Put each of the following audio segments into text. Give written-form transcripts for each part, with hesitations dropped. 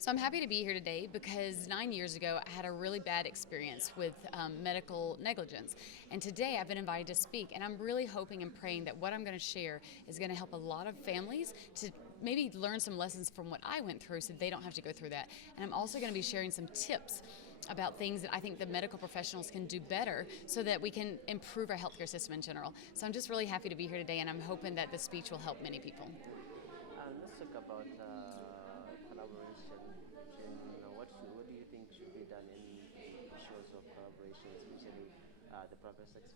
So I'm happy to be here today because 9 years ago I had a really bad experience with medical negligence. And today I've been invited to speak, and I'm really hoping and praying that what I'm going to share is going to help a lot of families to maybe learn some lessons from what I went through so they don't have to go through that. And I'm also going to be sharing some tips about things that I think the medical professionals can do better so that we can improve our healthcare system in general. So I'm just really happy to be here today, and I'm hoping that the speech will help many people. Let's talk about collaboration. What do you think should be done in issues of collaboration, especially the private sector?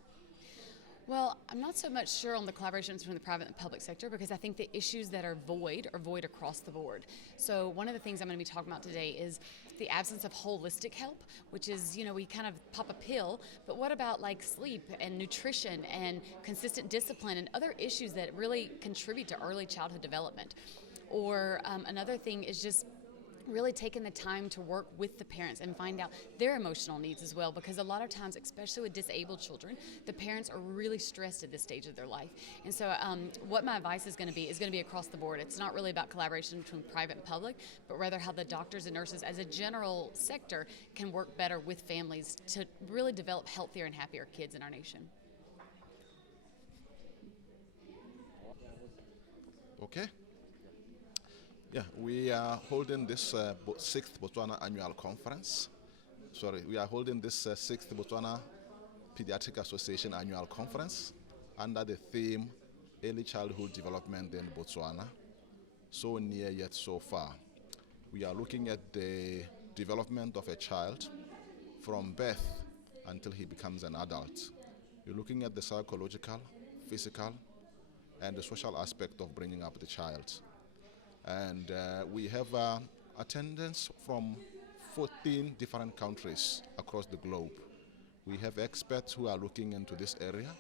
Well, I'm not so much sure on the collaborations between the private and public sector because I think the issues that are void across the board. So one of the things I'm going to be talking about today is the absence of holistic help, which is, we kind of pop a pill, but what about like sleep and nutrition and consistent discipline and other issues that really contribute to early childhood development? Or another thing is just really taking the time to work with the parents and find out their emotional needs as well, because a lot of times, especially with disabled children, the parents are really stressed at this stage of their life. And so what my advice is going to be across the board. It's not really about collaboration between private and public, but rather how the doctors and nurses as a general sector can work better with families to really develop healthier and happier kids in our nation. Okay. Yeah, we are holding this sixth Botswana annual conference. We are holding this sixth Botswana Pediatric Association annual conference under the theme Early Childhood Development in Botswana. So near yet so far. We are looking at the development of a child from birth until he becomes an adult. We're looking at the psychological, physical, and the social aspect of bringing up the child. And we have attendance from 14 different countries across the globe. We have experts who are looking into this area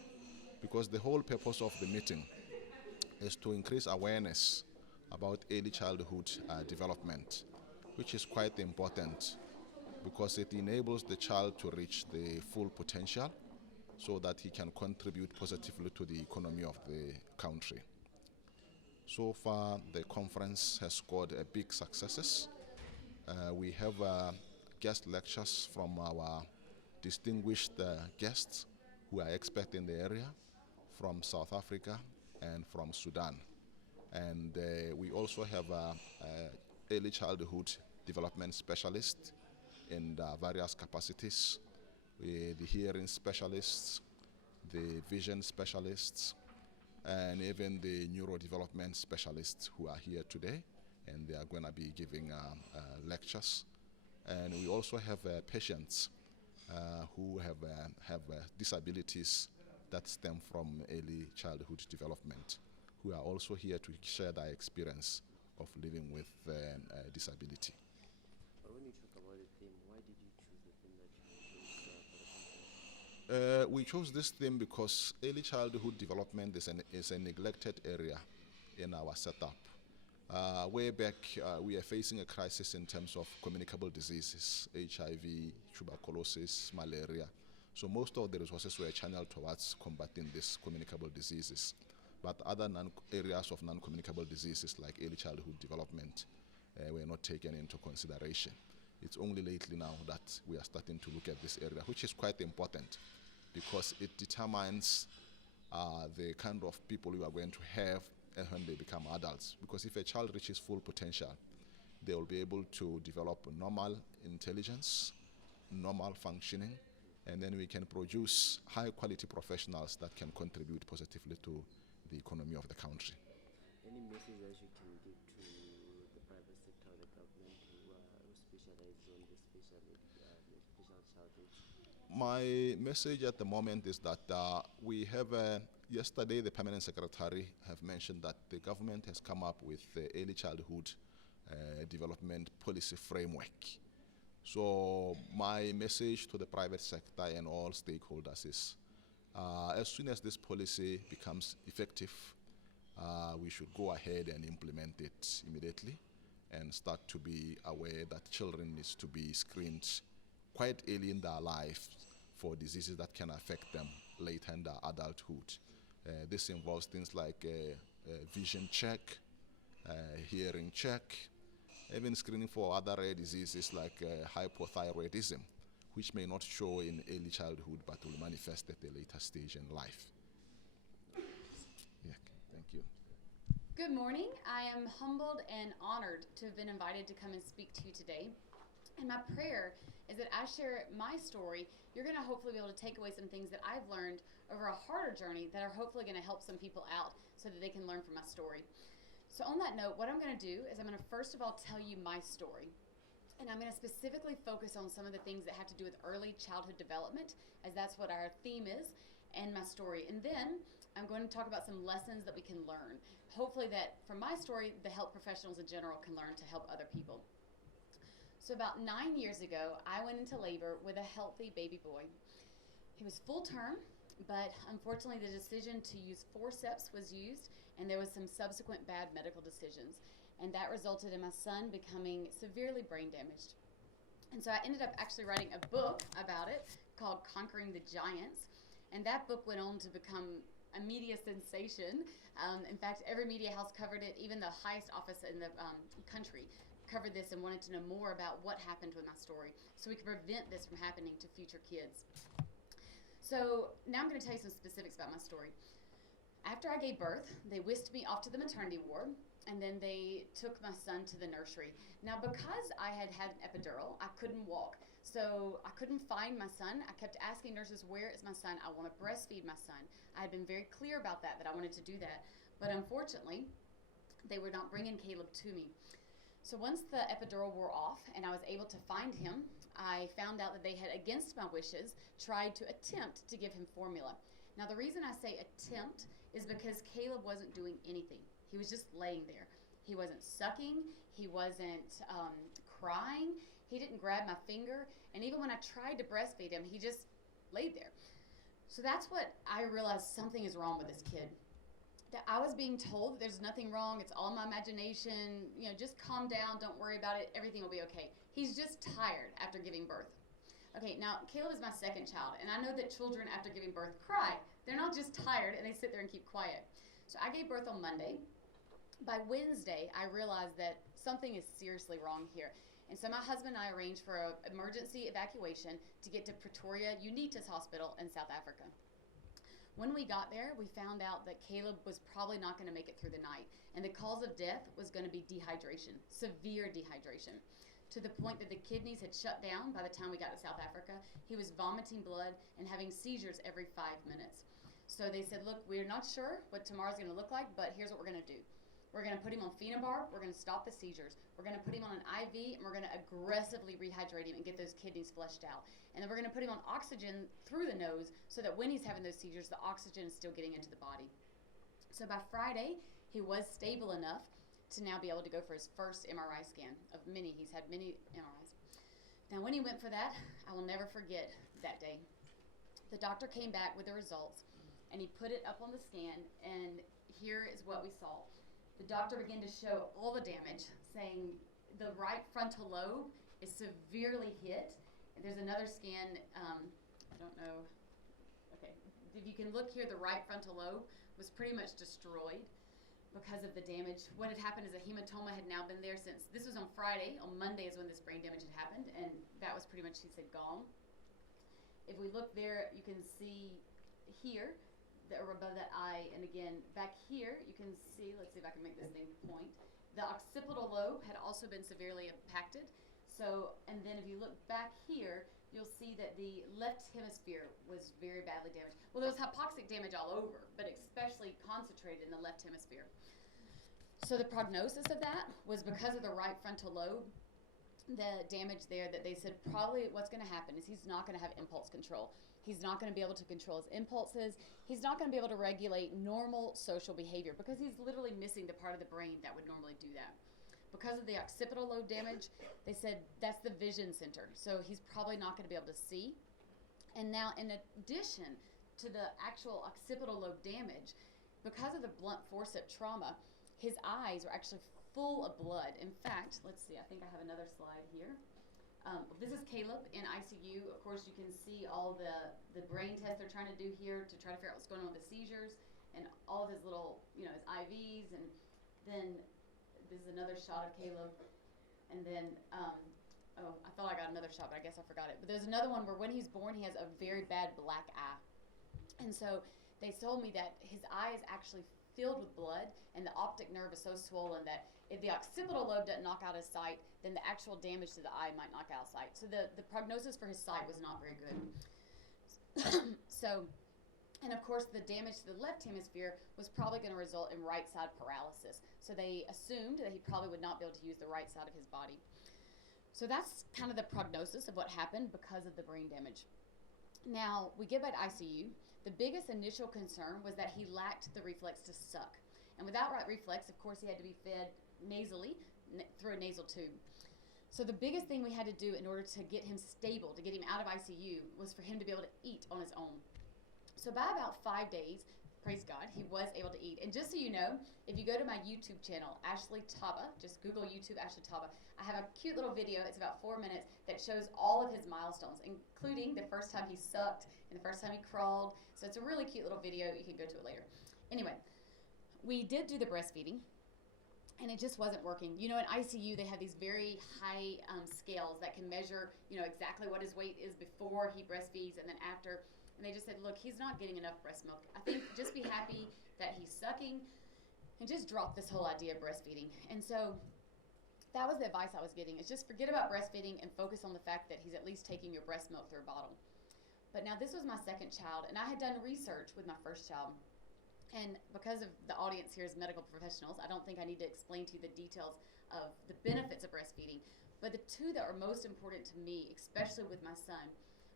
because the whole purpose of the meeting is to increase awareness about early childhood development, which is quite important because it enables the child to reach the full potential so that he can contribute positively to the economy of the country. So far, the conference has scored a big successes. We have guest lectures from our distinguished guests who are experts in the area from South Africa and from Sudan. And we also have early childhood development specialists in various capacities, the hearing specialists, the vision specialists, and even the neurodevelopment specialists who are here today, and they are going to be giving lectures. And we also have patients who have disabilities that stem from early childhood development, who are also here to share their experience of living with disability. But when you talk about the theme, why did you choose the theme that you chose for the conference? We chose this theme because early childhood development is a neglected area in our setup. Way back, we are facing a crisis in terms of communicable diseases, HIV, tuberculosis, malaria. So most of the resources were channeled towards combating these communicable diseases. But other areas of non-communicable diseases like early childhood development were not taken into consideration. It's only lately now that we are starting to look at this area, which is quite important because it determines the kind of people you are going to have when they become adults. Because if a child reaches full potential, they will be able to develop normal intelligence, normal functioning, and then we can produce high quality professionals that can contribute positively to the economy of the country. Any message that you can give to the private sector or the government who specialize on the special childhood? My message at the moment is that we have, yesterday the Permanent Secretary have mentioned that the government has come up with the early childhood development policy framework. So my message to the private sector and all stakeholders is as soon as this policy becomes effective, we should go ahead and implement it immediately and start to be aware that children need to be screened quite early in their life for diseases that can affect them later in their adulthood. This involves things like vision check, hearing check, even screening for other rare diseases like hypothyroidism, which may not show in early childhood but will manifest at a later stage in life. Yeah, thank you. Good morning. I am humbled and honored to have been invited to come and speak to you today. And my prayer is that as I share my story, you're going to hopefully be able to take away some things that I've learned over a harder journey that are hopefully going to help some people out so that they can learn from my story. So on that note, what I'm going to do is I'm going to first of all tell you my story. And I'm going to specifically focus on some of the things that have to do with early childhood development, as that's what our theme is, and my story. And then I'm going to talk about some lessons that we can learn. Hopefully that from my story, the health professionals in general can learn to help other people. So about 9 years ago, I went into labor with a healthy baby boy. He was full term, but unfortunately the decision to use forceps was used, and there was some subsequent bad medical decisions. And that resulted in my son becoming severely brain damaged. And so I ended up actually writing a book about it called Conquering the Giants. And that book went on to become a media sensation. In fact, every media house covered it. Even the highest office in the country covered this and wanted to know more about what happened with my story so we could prevent this from happening to future kids. So now I'm going to tell you some specifics about my story. After I gave birth, they whisked me off to the maternity ward, and then they took my son to the nursery. Now, because I had an epidural, I couldn't walk. So I couldn't find my son. I kept asking nurses, where is my son? I want to breastfeed my son. I had been very clear about that I wanted to do that. But unfortunately, they were not bringing Caleb to me. So once the epidural wore off and I was able to find him, I found out that they had, against my wishes, tried to attempt to give him formula. Now, the reason I say attempt is because Caleb wasn't doing anything. He was just laying there. He wasn't sucking. He wasn't crying. He didn't grab my finger. And even when I tried to breastfeed him, he just laid there. So that's what I realized, something is wrong with this kid. That I was being told there's nothing wrong. It's all my imagination. You know, just calm down. Don't worry about it. Everything will be okay. He's just tired after giving birth. Okay, now Caleb is my second child, and I know that children after giving birth cry. They're not just tired and they sit there and keep quiet. So I gave birth on Monday. By Wednesday, I realized that something is seriously wrong here. And so my husband and I arranged for an emergency evacuation to get to Pretoria Unitas Hospital in South Africa. When we got there, we found out that Caleb was probably not going to make it through the night. And the cause of death was going to be dehydration, severe dehydration, to the point that the kidneys had shut down by the time we got to South Africa. He was vomiting blood and having seizures every 5 minutes. So they said, look, we're not sure what tomorrow's going to look like, but here's what we're going to do. We're going to put him on phenobarb. We're going to stop the seizures. We're going to put him on an IV, and we're going to aggressively rehydrate him and get those kidneys flushed out. And then we're going to put him on oxygen through the nose so that when he's having those seizures, the oxygen is still getting into the body. So by Friday, he was stable enough to now be able to go for his first MRI scan of many. He's had many MRIs. Now, when he went for that, I will never forget that day. The doctor came back with the results, and he put it up on the scan, and here is what we saw. The doctor began to show all the damage, saying the right frontal lobe is severely hit. And there's another scan, I don't know, okay. If you can look here, the right frontal lobe was pretty much destroyed because of the damage. What had happened is a hematoma had now been there since, this was on Friday. On Monday is when this brain damage had happened, and that was pretty much, he said, gone. If we look there, you can see here, or above that eye, and again, back here, you can see, let's see if I can make this thing point. The occipital lobe had also been severely impacted. So, and then if you look back here, you'll see that the left hemisphere was very badly damaged. Well, there was hypoxic damage all over, but especially concentrated in the left hemisphere. So the prognosis of that was because of the right frontal lobe, the damage there, that they said probably what's going to happen is he's not going to have impulse control. He's not going to be able to control his impulses. He's not going to be able to regulate normal social behavior because he's literally missing the part of the brain that would normally do that. Because of the occipital lobe damage, they said that's the vision center. So he's probably not going to be able to see. And now, in addition to the actual occipital lobe damage, because of the blunt forceps trauma, his eyes were actually full of blood. In fact, let's see, I think I have another slide here. This is Caleb in ICU. Of course, you can see all the brain tests they're trying to do here to try to figure out what's going on with the seizures and all of his little, his IVs. And then this is another shot of Caleb. And then, oh, I thought I got another shot, but I guess I forgot it. But there's another one where when he's born, he has a very bad black eye. And so they told me that his eye is actually filled with blood, and the optic nerve is so swollen that if the occipital lobe doesn't knock out his sight, then the actual damage to the eye might knock out sight. So the prognosis for his sight was not very good. So, and of course, the damage to the left hemisphere was probably going to result in right side paralysis. So they assumed that he probably would not be able to use the right side of his body. So that's kind of the prognosis of what happened because of the brain damage. Now, we get back to ICU. The biggest initial concern was that he lacked the reflex to suck. And without right reflex, of course, he had to be fed nasally through a nasal tube. So the biggest thing we had to do in order to get him stable, to get him out of ICU, was for him to be able to eat on his own. So by about 5 days, praise God, he was able to eat. And just so you know, if you go to my YouTube channel, Ashley Thaba, just Google YouTube Ashley Thaba, I have a cute little video, it's about 4 minutes, that shows all of his milestones, including the first time he sucked and the first time he crawled. So it's a really cute little video. You can go to it later. Anyway, we did do the breastfeeding, and it just wasn't working. You know, in ICU, they have these very high scales that can measure, you know, exactly what his weight is before he breastfeeds and then after. And they just said, look, he's not getting enough breast milk. I think just be happy that he's sucking, and just drop this whole idea of breastfeeding. And so that was the advice I was getting, is just forget about breastfeeding and focus on the fact that he's at least taking your breast milk through a bottle. But now this was my second child, and I had done research with my first child. And because of the audience here is medical professionals, I don't think I need to explain to you the details of the benefits of breastfeeding. But the two that are most important to me, especially with my son,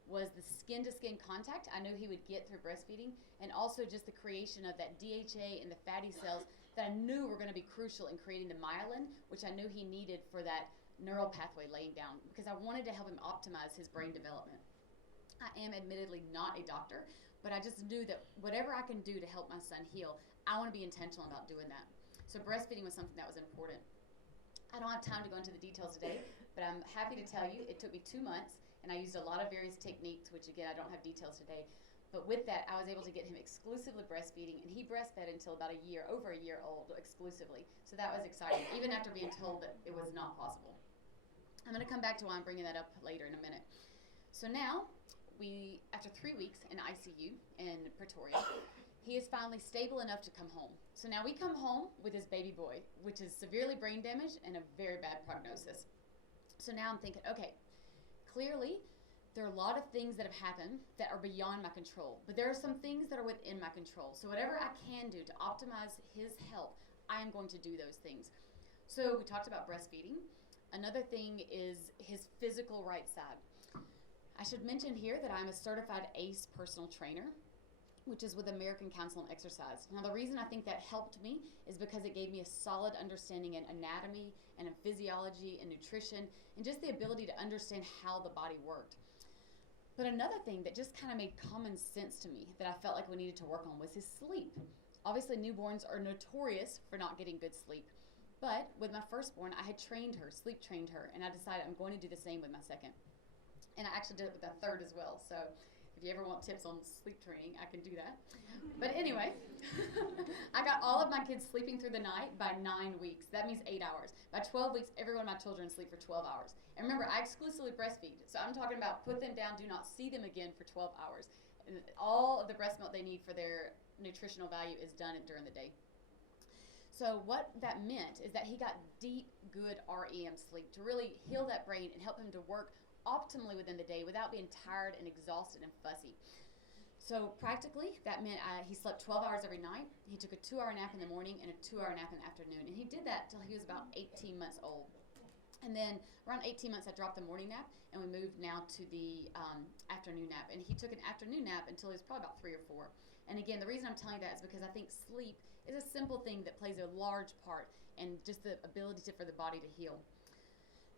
was the skin-to-skin contact I knew he would get through breastfeeding, and also just the creation of that DHA and the fatty cells that I knew were going to be crucial in creating the myelin, which I knew he needed for that neural pathway laying down, because I wanted to help him optimize his brain development. I am admittedly not a doctor, but I just knew that whatever I can do to help my son heal, I want to be intentional about doing that. So breastfeeding was something that was important. I don't have time to go into the details today, but I'm happy to tell you it took me 2 months, and I used a lot of various techniques, which again, I don't have details today. But with that, I was able to get him exclusively breastfeeding, and he breastfed until about over a year old exclusively. So that was exciting, even after being told that it was not possible. I'm going to come back to why I'm bringing that up later in a minute. So now, after 3 weeks in ICU in Pretoria, he is finally stable enough to come home. So now we come home with this baby boy, which is severely brain damaged and a very bad prognosis. So now I'm thinking, okay, clearly there are a lot of things that have happened that are beyond my control, but there are some things that are within my control. So whatever I can do to optimize his health, I am going to do those things. So we talked about breastfeeding. Another thing is his physical right side. I should mention here that I'm a certified ACE personal trainer, which is with American Council on Exercise. Now, the reason I think that helped me is because it gave me a solid understanding in anatomy and in physiology and nutrition, and just the ability to understand how the body worked. But another thing that just kind of made common sense to me that I felt like we needed to work on was his sleep. Obviously, newborns are notorious for not getting good sleep. But with my firstborn, I had sleep trained her, and I decided I'm going to do the same with my second. And I actually did it with the third as well. So if you ever want tips on sleep training, I can do that. But anyway, I got all of my kids sleeping through the night by 9 weeks. That means 8 hours. By 12 weeks, every one of my children sleep for 12 hours. And remember, I exclusively breastfeed. So I'm talking about put them down, do not see them again for 12 hours. And all of the breast milk they need for their nutritional value is done during the day. So what that meant is that he got deep, good REM sleep to really heal that brain and help him to work optimally within the day without being tired and exhausted and fussy. So practically, that meant he slept 12 hours every night. He took a 2-hour nap in the morning and a 2-hour nap in the afternoon. And he did that till he was about 18 months old. And then around 18 months, I dropped the morning nap, and we moved now to the afternoon nap. And he took an afternoon nap until he was probably about 3 or 4. And again, the reason I'm telling you that is because I think sleep is a simple thing that plays a large part in just the ability for the body to heal.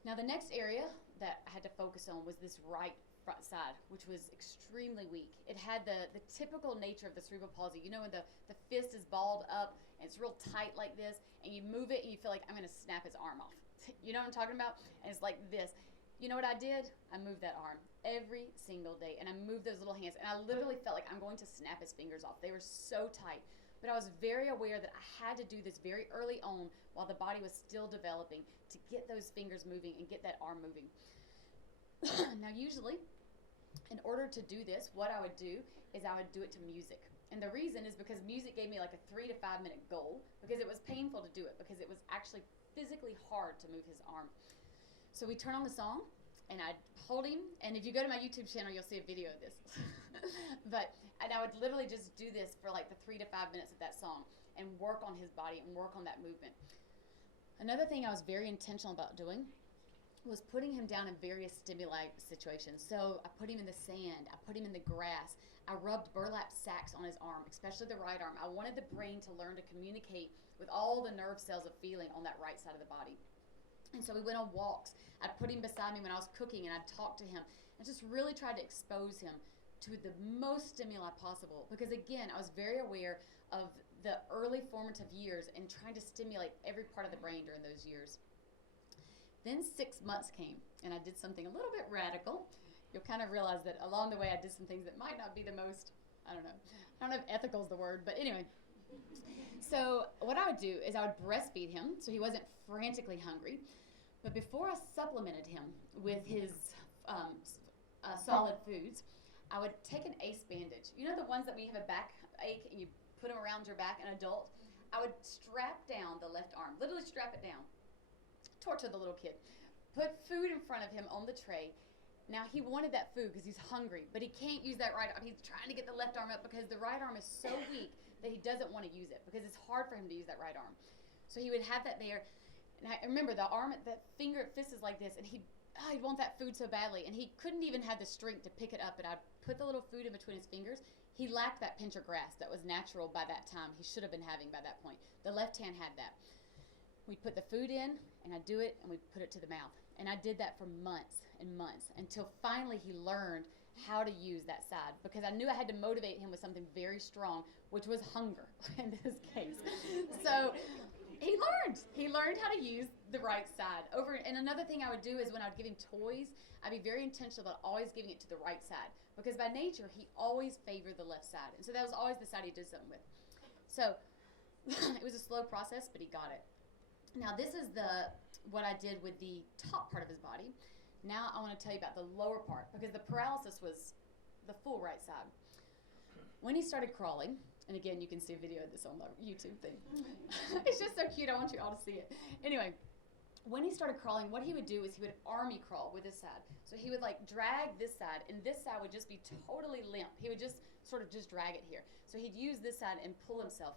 Now, the next area that I had to focus on was this right front side, which was extremely weak. It had the typical nature of the cerebral palsy. You know, when the fist is balled up and it's real tight like this, and you move it and you feel like I'm going to snap his arm off. You know what I'm talking about? And it's like this. You know what I did? I moved that arm every single day, and I moved those little hands, and I literally felt like I'm going to snap his fingers off. They were so tight. But I was very aware that I had to do this very early on while the body was still developing to get those fingers moving and get that arm moving. Now, usually, in order to do this, what I would do is I would do it to music. And the reason is because music gave me like a 3 to 5 minute goal, because it was painful to do it, because it was actually physically hard to move his arm. So we turn on the song, and I'd hold him, and if you go to my YouTube channel, you'll see a video of this. And I would literally just do this for like the 3 to 5 minutes of that song and work on his body and work on that movement. Another thing I was very intentional about doing was putting him down in various stimuli situations. So I put him in the sand, I put him in the grass, I rubbed burlap sacks on his arm, especially the right arm. I wanted the brain to learn to communicate with all the nerve cells of feeling on that right side of the body. And so we went on walks. I'd put him beside me when I was cooking, and I'd talk to him and just really tried to expose him to the most stimuli possible, because again, I was very aware of the early formative years and trying to stimulate every part of the brain during those years. Then 6 months came, and I did something a little bit radical. You'll kind of realize that along the way I did some things that might not be the most, I don't know if ethical is the word, but anyway. So what I would do is I would breastfeed him so he wasn't frantically hungry. But before I supplemented him with his solid foods, I would take an ACE bandage. You know the ones that when you have a back ache and you put them around your back, an adult? I would strap down the left arm, literally strap it down. Torture the little kid. Put food in front of him on the tray. Now he wanted that food because he's hungry, but he can't use that right arm. He's trying to get the left arm up because the right arm is so weak that he doesn't want to use it because it's hard for him to use that right arm. So he would have that there. And I remember the arm, that finger, fist is like this, and he'd want that food so badly, and he couldn't even have the strength to pick it up. And I'd put the little food in between his fingers. He lacked that pinch of grass that was natural by that time. He should have been having by that point. The left hand had that. We'd put the food in, and I'd do it, and we'd put it to the mouth. And I did that for months and months until finally he learned how to use that side, because I knew I had to motivate him with something very strong, which was hunger in this case. So he learned how to use the right side. And another thing I would do is when I'd give him toys, I'd be very intentional about always giving it to the right side, because by nature he always favored the left side, and so that was always the side he did something with. So it was a slow process, but he got it. Now this is what I did with the top part of his body. Now I want to tell you about the lower part, because the paralysis was the full right side. When he started crawling, and again, you can see a video of this on the YouTube thing. It's just so cute. I want you all to see it. Anyway, when he started crawling, what he would do is he would army crawl with his side. So he would like drag this side, and this side would just be totally limp. He would just sort of just drag it here. So he'd use this side and pull himself.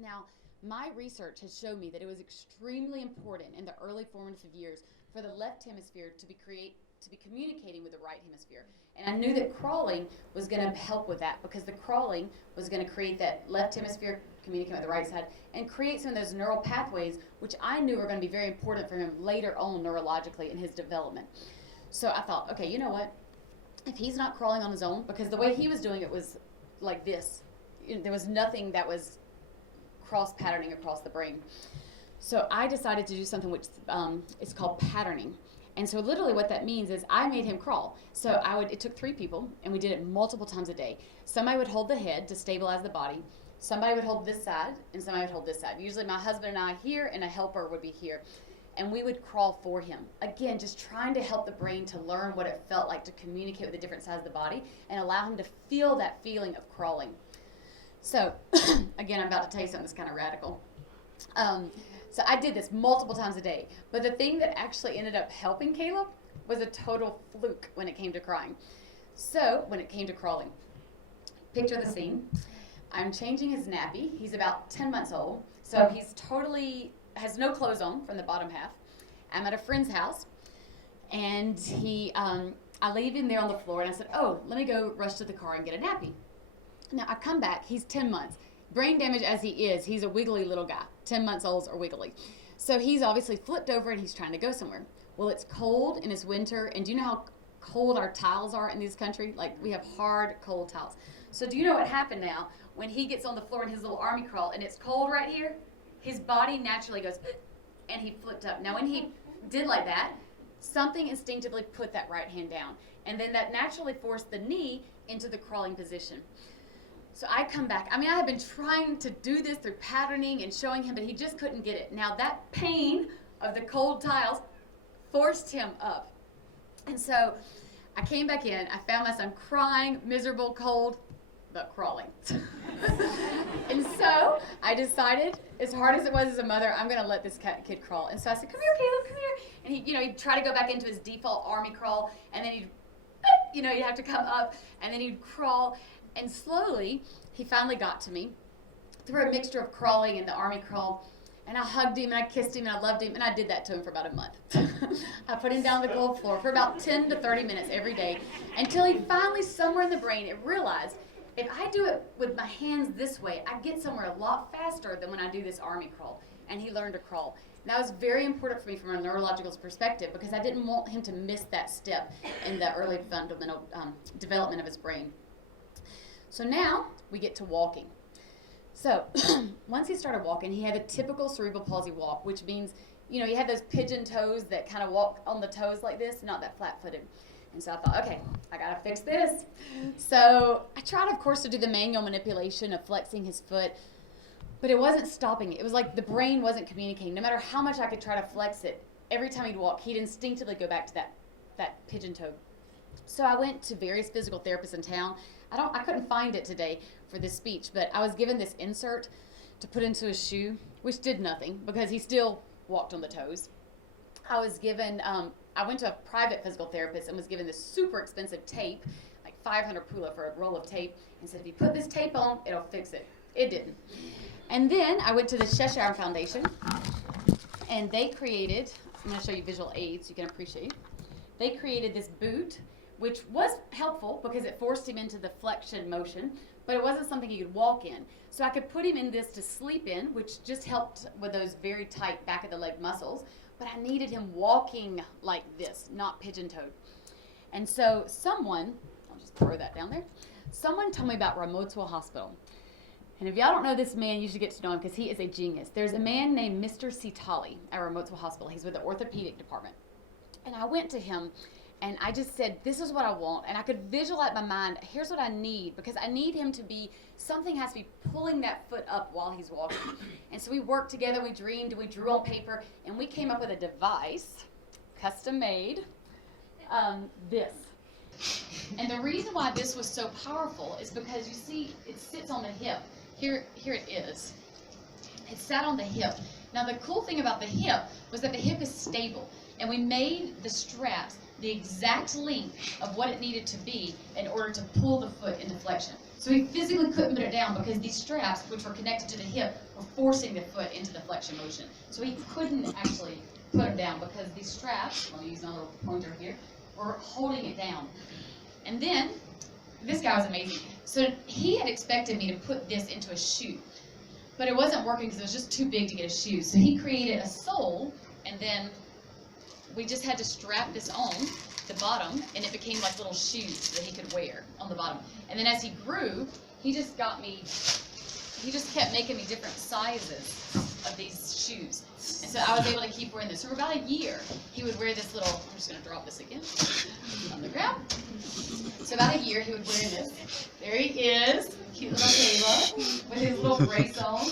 Now, my research has shown me that it was extremely important in the early formative years for the left hemisphere to be communicating with the right hemisphere. And I knew that crawling was going to help with that, because the crawling was going to create that left hemisphere communicating with the right side and create some of those neural pathways, which I knew were going to be very important for him later on neurologically in his development. So I thought, okay, you know what? If he's not crawling on his own, because the way he was doing it was like this. There was nothing that was cross-patterning across the brain. So I decided to do something which is called patterning. And so literally what that means is I made him crawl. So it took 3 people, and we did it multiple times a day. Somebody would hold the head to stabilize the body. Somebody would hold this side, and somebody would hold this side. Usually my husband and I here, and a helper would be here. And we would crawl for him. Again, just trying to help the brain to learn what it felt like to communicate with the different sides of the body and allow him to feel that feeling of crawling. So, again, I'm about to tell you something that's kind of radical. So I did this multiple times a day. But the thing that actually ended up helping Caleb was a total fluke when it came to crying. So, when it came to crawling, picture the scene. I'm changing his nappy. He's about 10 months old. So he's totally has no clothes on from the bottom half. I'm at a friend's house, and I leave him there on the floor, and I said, oh, let me go rush to the car and get a nappy. Now, I come back. He's 10 months. Brain damaged as he is, he's a wiggly little guy. 10 months olds are wiggly. So he's obviously flipped over, and he's trying to go somewhere. Well, it's cold, and it's winter, and do you know how cold our tiles are in this country? Like, we have hard, cold tiles. So do you know what happened now? When he gets on the floor in his little army crawl, and it's cold right here, his body naturally goes, and he flipped up. Now, when he did like that, something instinctively put that right hand down. And then that naturally forced the knee into the crawling position. So I come back. I mean, I had been trying to do this through patterning and showing him, but he just couldn't get it. Now that pain of the cold tiles forced him up. And so I came back in. I found my son crying, miserable, cold, but crawling. And so I decided, as hard as it was as a mother, I'm going to let this kid crawl. And so I said, come here, Caleb, come here. And he'd try to go back into his default army crawl, and then he'd have to come up, and then he'd crawl. And slowly, he finally got to me through a mixture of crawling and the army crawl. And I hugged him, and I kissed him, and I loved him, and I did that to him for about a month. I put him down on the cold floor for about 10 to 30 minutes every day until he finally, somewhere in the brain, it realized, if I do it with my hands this way, I get somewhere a lot faster than when I do this army crawl. And he learned to crawl. And that was very important for me from a neurological perspective because I didn't want him to miss that step in the early fundamental development of his brain. So now we get to walking. So once he started walking, he had a typical cerebral palsy walk, which means, you have those pigeon toes that kind of walk on the toes like this, not that flat-footed. And so I thought, okay, I got to fix this. So I tried, of course, to do the manual manipulation of flexing his foot, but it wasn't stopping it. It was like the brain wasn't communicating. No matter how much I could try to flex it, every time he'd walk, he'd instinctively go back to that pigeon toe. So I went to various physical therapists in town. I couldn't find it today for this speech, but I was given this insert to put into his shoe, which did nothing because he still walked on the toes. I was given, I went to a private physical therapist and was given this super expensive tape, like 500 pula for a roll of tape, and said, if you put this tape on, it'll fix it. It didn't. And then I went to the Cheshire Foundation, and they created, I'm going to show you visual aids so you can appreciate. They created this boot, which was helpful because it forced him into the flexion motion, but it wasn't something he could walk in. So I could put him in this to sleep in, which just helped with those very tight back of the leg muscles, but I needed him walking like this, not pigeon-toed. And so someone, I'll just throw that down there, someone told me about Botswana Hospital. And if y'all don't know this man, you should get to know him because he is a genius. There's a man named Mr. Sitali at Botswana Hospital. He's with the orthopedic department. And I went to him and I just said, this is what I want. And I could visualize in my mind, here's what I need, because I need him to be, something has to be pulling that foot up while he's walking. And so we worked together, we dreamed, we drew on paper, and we came up with a device, custom made, this. And the reason why this was so powerful is because you see, it sits on the hip. Here it is. It sat on the hip. Now the cool thing about the hip was that the hip is stable, and we made the straps the exact length of what it needed to be in order to pull the foot into flexion. So we physically couldn't put it down because these straps, which were connected to the hip, were forcing the foot into the flexion motion. So we couldn't actually put him down because these straps, let me use my little pointer here, were holding it down. And then, this guy was amazing. So he had expected me to put this into a shoe, but it wasn't working because it was just too big to get a shoe. So he created a sole, and then we just had to strap this on the bottom, and it became like little shoes that he could wear on the bottom. And then as he grew, he just kept making me different sizes of these shoes. And so I was able to keep wearing this. So for about a year, he would wear this little, I'm just going to drop this again on the ground. So about a year, he would wear this. There he is, cute little Caleb, with his little brace on.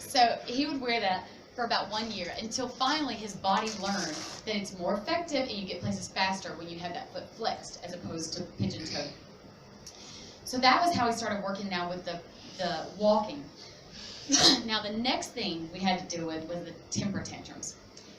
So he would wear that for about 1 year until finally his body learned that it's more effective and you get places faster when you have that foot flexed as opposed to pigeon-toed. So that was how we started working now with the walking. Now the next thing we had to deal with was the temper tantrums.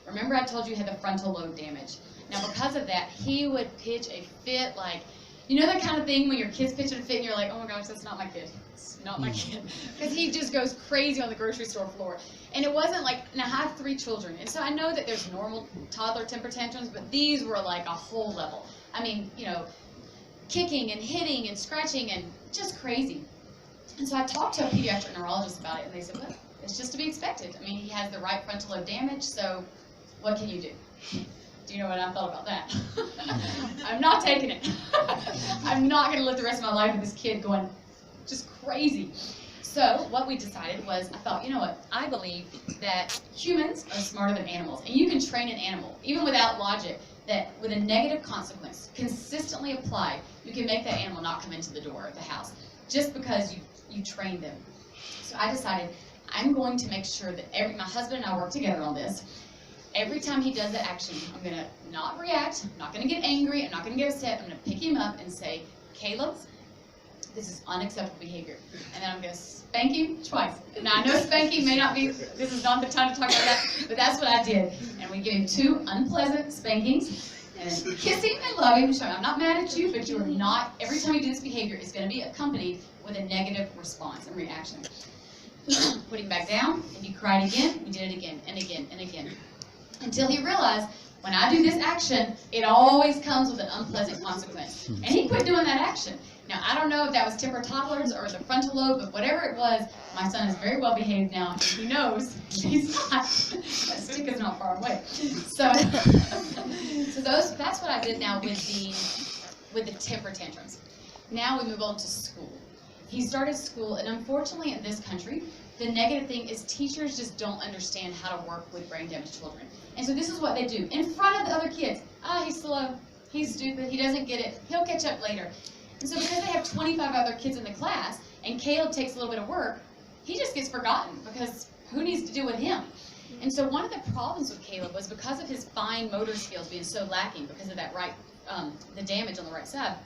Remember I told you he had the frontal lobe damage. Now because of that, he would pitch a fit like, you know that kind of thing when your kid's pitching a fit and you're like, oh my gosh, that's not my kid. It's not my kid. Because he just goes crazy on the grocery store floor. And it wasn't like, and I have 3 children, and so I know that there's normal toddler temper tantrums, but these were like a whole level. I mean, you know, kicking and hitting and scratching and just crazy. And so I talked to a pediatric neurologist about it, and they said, well, it's just to be expected. I mean, he has the right frontal lobe damage, so what can you do? Do you know what I thought about that? I'm not taking it. I'm not going to live the rest of my life with this kid going just crazy. So what we decided was, I thought, you know what, I believe that humans are smarter than animals. And you can train an animal, even without logic, that with a negative consequence consistently applied, you can make that animal not come into the door of the house. just because you trained them. So I decided I'm going to make sure that my husband and I work together on this. Every time he does that action, I'm going to not react, I'm not going to get angry, I'm not going to get upset, I'm going to pick him up and say, Caleb, this is unacceptable behavior. And then I'm going to spank him twice. Now, I know spanking may not be, this is not the time to talk about that, but that's what I did. And we give him 2 unpleasant spankings, and then kiss him and love him, show him I'm not mad at you, but you are not, every time you do this behavior, it's going to be accompanied with a negative response and reaction. Put him back down. If he cried again, we did it again and again and again. Until he realized, when I do this action, it always comes with an unpleasant consequence. And he quit doing that action. Now, I don't know if that was temper toddlers or the frontal lobe, but whatever it was, my son is very well behaved now, and he knows he's not. That stick is not far away. So, that's what I did now with the temper tantrums. Now we move on to school. He started school, and unfortunately in this country, the negative thing is teachers just don't understand how to work with brain damaged children. And so this is what they do. In front of the other kids, he's slow, he's stupid, he doesn't get it, he'll catch up later. And so because they have 25 other kids in the class, and Caleb takes a little bit of work, he just gets forgotten because who needs to deal with him? And so one of the problems with Caleb was because of his fine motor skills being so lacking because of that the damage on the right side,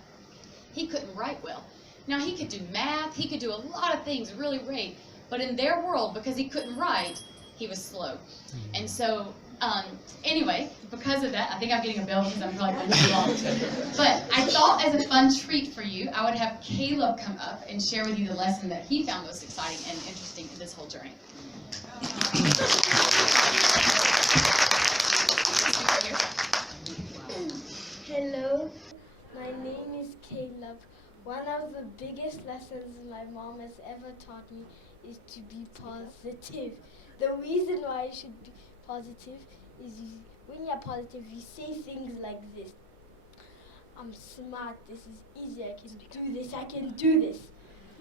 he couldn't write well. Now he could do math, he could do a lot of things really great, but in their world, because he couldn't write, he was slow. And so, anyway, because of that, I think I'm getting a bell because I'm probably going too long. But I thought as a fun treat for you, I would have Caleb come up and share with you the lesson that he found most exciting and interesting in this whole journey. Hello, my name is Caleb. One of the biggest lessons my mom has ever taught me is to be positive. The reason why I should be positive is when you're positive, you say things like this. I'm smart, this is easy, I can do this, I can do this.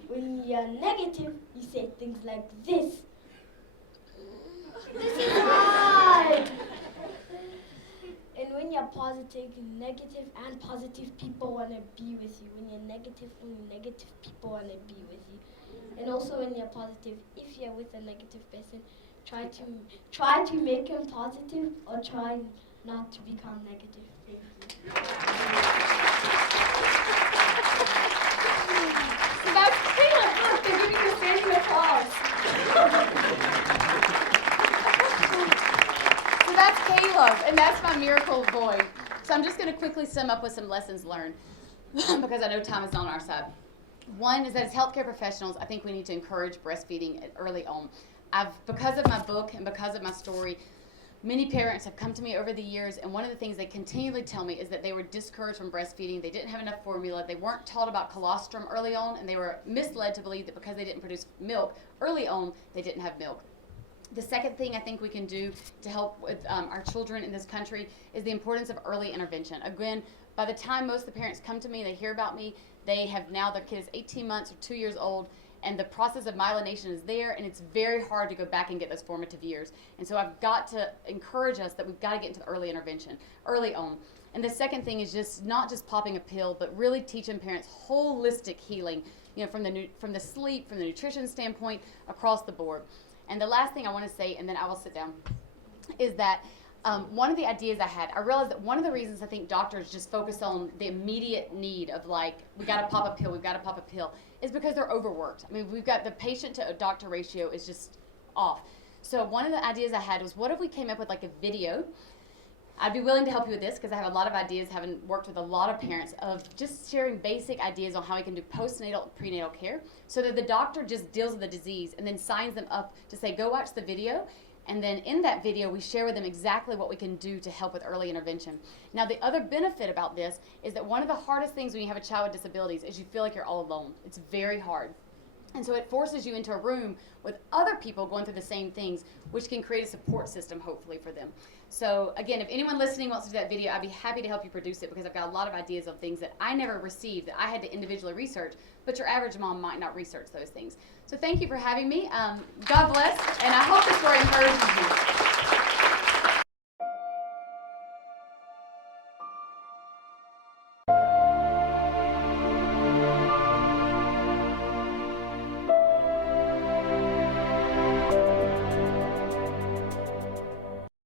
When you're negative, you say things like this. This is hard! And when you're positive, negative and positive people want to be with you. When you're negative, only negative people want to be with you. And also when you're positive, if you're with a negative person, try to make him positive or try not to become negative. Thank you. So that's Caleb. Look, they're giving you a standing applause. So that's Caleb, and that's my miracle boy. So I'm just going to quickly sum up with some lessons learned because I know time is not on our side. One is that as healthcare professionals, I think we need to encourage breastfeeding early on. Because of my book and because of my story, many parents have come to me over the years, and one of the things they continually tell me is that they were discouraged from breastfeeding. They didn't have enough formula. They weren't taught about colostrum early on, and they were misled to believe that because they didn't produce milk early on, they didn't have milk. The second thing I think we can do to help with our children in this country is the importance of early intervention. Again, by the time most of the parents come to me, they hear about me, they have now their kid is 18 months or 2 years old, and the process of myelination is there, and it's very hard to go back and get those formative years. And so I've got to encourage us that we've got to get into early intervention, early on. And the second thing is just not just popping a pill, but really teaching parents holistic healing, from the sleep, from the nutrition standpoint, across the board. And the last thing I want to say, and then I will sit down, is that one of the ideas I realized that one of the reasons I think doctors just focus on the immediate need of we got to pop a pill, is because they're overworked. I mean, we've got the patient to doctor ratio is just off. So one of the ideas I had was, what if we came up with a video? I'd be willing to help you with this because I have a lot of ideas, having worked with a lot of parents, of just sharing basic ideas on how we can do postnatal and prenatal care so that the doctor just deals with the disease and then signs them up to say, go watch the video. And then in that video, we share with them exactly what we can do to help with early intervention. Now, the other benefit about this is that one of the hardest things when you have a child with disabilities is you feel like you're all alone. It's very hard. And so it forces you into a room with other people going through the same things, which can create a support system, hopefully, for them. So, again, if anyone listening wants to do that video, I'd be happy to help you produce it because I've got a lot of ideas of things that I never received, that I had to individually research, but your average mom might not research those things. So thank you for having me. God bless, and I hope the story encourages you.